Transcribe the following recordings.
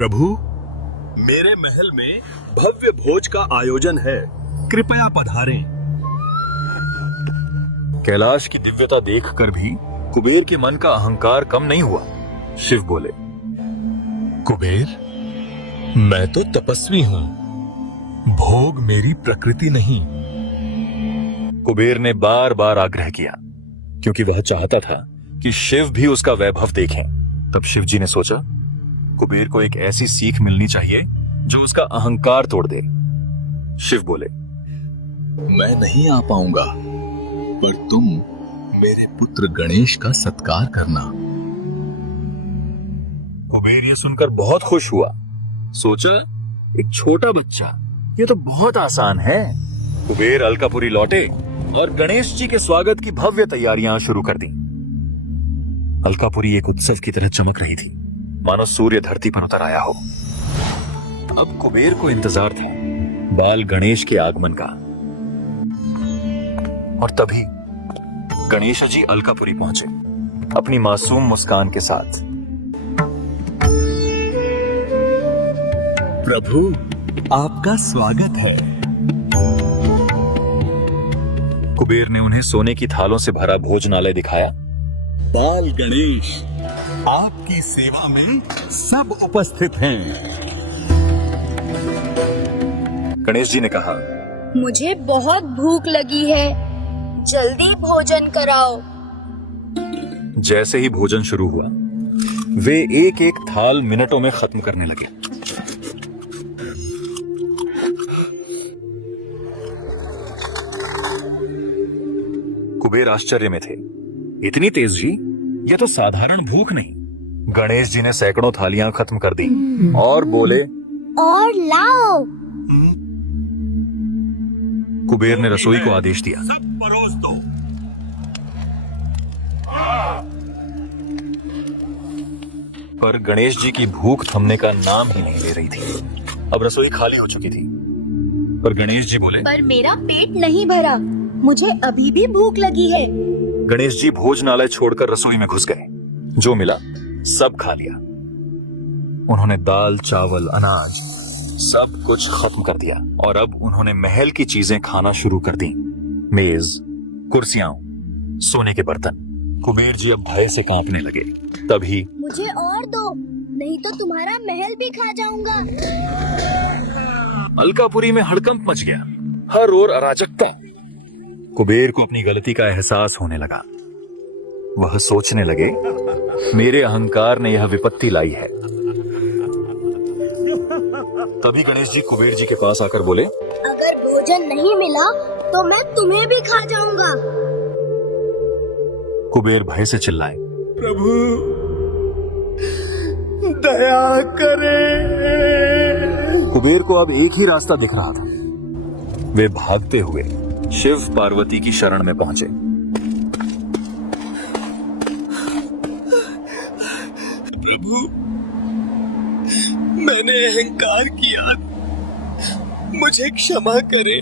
प्रभु, मेरे महल में भव्य भोज का आयोजन है, कृपया पधारें। कैलाश की दिव्यता देखकर भी कुबेर के मन का अहंकार कम नहीं हुआ। शिव बोले, कुबेर, मैं तो तपस्वी हूं, भोग मेरी प्रकृति नहीं। कुबेर ने बार बार आग्रह किया, क्योंकि वह चाहता था कि शिव भी उसका वैभव देखें। तब शिव जी ने सोचा, कुबेर को एक ऐसी सीख मिलनी चाहिए जो उसका अहंकार तोड़ दे। शिव बोले, मैं नहीं आ पाऊंगा, पर तुम मेरे पुत्र गणेश का सत्कार करना। कुबेर ये सुनकर बहुत खुश हुआ। सोचा, एक छोटा बच्चा, ये तो बहुत आसान है। कुबेर अलकापुरी लौटे और गणेश जी के स्वागत की भव्य तैयारियां शुरू कर दी। अलकापुरी एक उत्सव की तरह चमक रही थी, मानो सूर्य धरती पर उतर आया हो। अब कुबेर को इंतजार था बाल गणेश के आगमन का। और तभी गणेश जी अलकापुरी पहुंचे, अपनी मासूम मुस्कान के साथ। प्रभु, आपका स्वागत है। कुबेर ने उन्हें सोने की थालों से भरा भोजनालय दिखाया। बाल गणेश, आपकी सेवा में सब उपस्थित हैं। गणेश जी ने कहा, मुझे बहुत भूख लगी है, जल्दी भोजन कराओ। जैसे ही भोजन शुरू हुआ, वे एक एक थाल मिनटों में खत्म करने लगे। कुबेर आश्चर्य में थे, इतनी तेजी? यह तो साधारण भूख नहीं। गणेश जी ने सैकड़ों थालियां खत्म कर दी और बोले, और लाओ। कुबेर ने रसोई को आदेश दिया, सब परोस दो। पर गणेश जी की भूख थमने का नाम ही नहीं ले रही थी। अब रसोई खाली हो चुकी थी, पर गणेश जी बोले, पर मेरा पेट नहीं भरा, मुझे अभी भी भूख लगी है। गणेश जी भोजनालय छोड़कर रसोई में घुस गए। जो मिला सब खा लिया। उन्होंने दाल, चावल, अनाज सब कुछ खत्म कर दिया और अब उन्होंने महल की चीजें खाना शुरू कर दी। मेज, कुर्सियां, सोने के बर्तन। कुबेर जी अब भय से कांपने लगे। तभी मुझे और दो, नहीं तो तुम्हारा महल भी खा जाऊंगा। अलकापुरी में हड़कंप मच गया, हर ओर अराजकता। कुबेर को अपनी गलती का एहसास होने लगा। वह सोचने लगे, मेरे अहंकार ने यह विपत्ति लाई है। तभी गणेश जी कुबेर जी के पास आकर बोले, अगर भोजन नहीं मिला तो मैं तुम्हें भी खा जाऊंगा। कुबेर भय से चिल्लाए, प्रभु, दया करें। कुबेर को अब एक ही रास्ता दिख रहा था। वे भागते हुए शिव पार्वती की शरण में पहुंचे। प्रभु, मैंने अहंकार किया, मुझे क्षमा करें।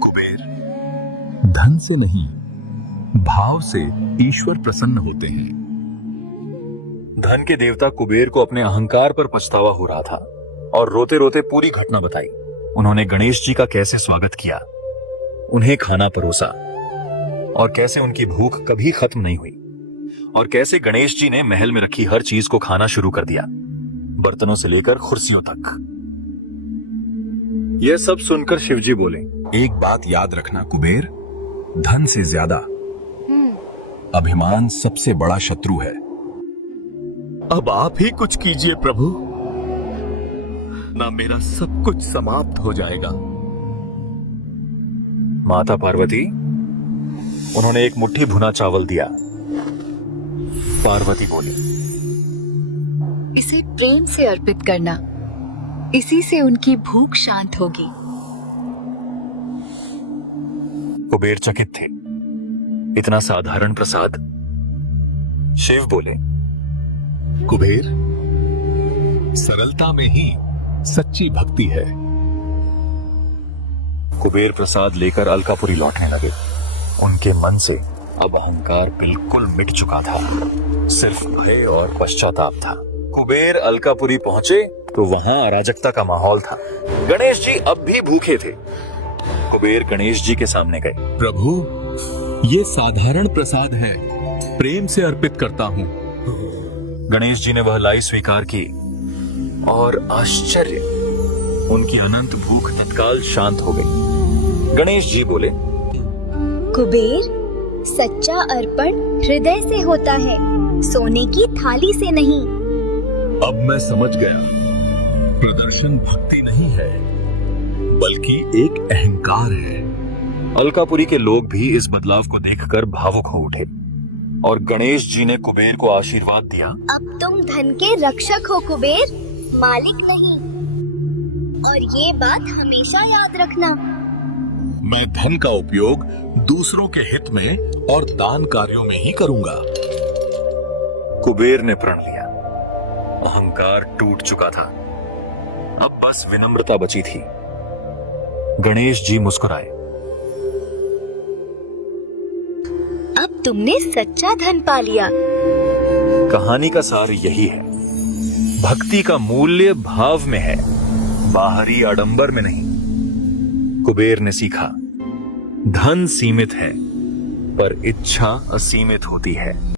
कुबेर, धन से नहीं, भाव से ईश्वर प्रसन्न होते हैं। धन के देवता कुबेर को अपने अहंकार पर पछतावा हो रहा था और रोते रोते पूरी घटना बताई। उन्होंने गणेश जी का कैसे स्वागत किया, उन्हें खाना परोसा और कैसे उनकी भूख कभी खत्म नहीं हुई, और कैसे गणेश जी ने महल में रखी हर चीज को खाना शुरू कर दिया, बर्तनों से लेकर कुर्सियों तक। यह सब सुनकर शिवजी बोले, एक बात याद रखना कुबेर, धन से ज्यादा अभिमान सबसे बड़ा शत्रु है। अब आप ही कुछ कीजिए प्रभु, ना मेरा सब कुछ समाप्त हो जाएगा। माता पार्वती, उन्होंने एक मुट्ठी भुना चावल दिया। पार्वती बोली, इसे प्रेम से अर्पित करना, इसी से उनकी भूख शांत होगी। कुबेर चकित थे, इतना साधारण प्रसाद। शिव बोले, कुबेर, सरलता में ही सच्ची भक्ति है। कुबेर प्रसाद लेकर अलकापुरी लौटने लगे। उनके मन से अब अहंकार बिल्कुल मिट चुका था, सिर्फ भय और पश्चाताप था। कुबेर अलकापुरी पहुंचे तो वहां अराजकता का माहौल था। गणेश जी अब भी भूखे थे। कुबेर गणेश जी के सामने गए। प्रभु, ये साधारण प्रसाद है, प्रेम से अर्पित करता हूँ। गणेश जी ने वह लाई स्वीकार की और आश्चर्य, उनकी अनंत भूख तत्काल शांत हो गई। गणेश जी बोले, कुबेर, सच्चा अर्पण हृदय से होता है, सोने की थाली से नहीं। अब मैं समझ गया, प्रदर्शन भक्ति नहीं है, बल्कि एक अहंकार है। अलकापुरी के लोग भी इस बदलाव को देखकर भावुक हो उठे और गणेश जी ने कुबेर को आशीर्वाद दिया। अब तुम धन के रक्षक हो कुबेर, मालिक नहीं। और ये बात हमेशा याद रखना। मैं धन का उपयोग दूसरों के हित में और दान कार्यों में ही करूंगा। कुबेर ने प्रण लिया। अहंकार टूट चुका था, अब बस विनम्रता बची थी। गणेश जी मुस्कुराए। अब तुमने सच्चा धन पा लिया। कहानी का सार यही है, भक्ति का मूल्य भाव में है, बाहरी आडंबर में नहीं। कुबेर ने सीखा, धन सीमित है पर इच्छा असीमित होती है।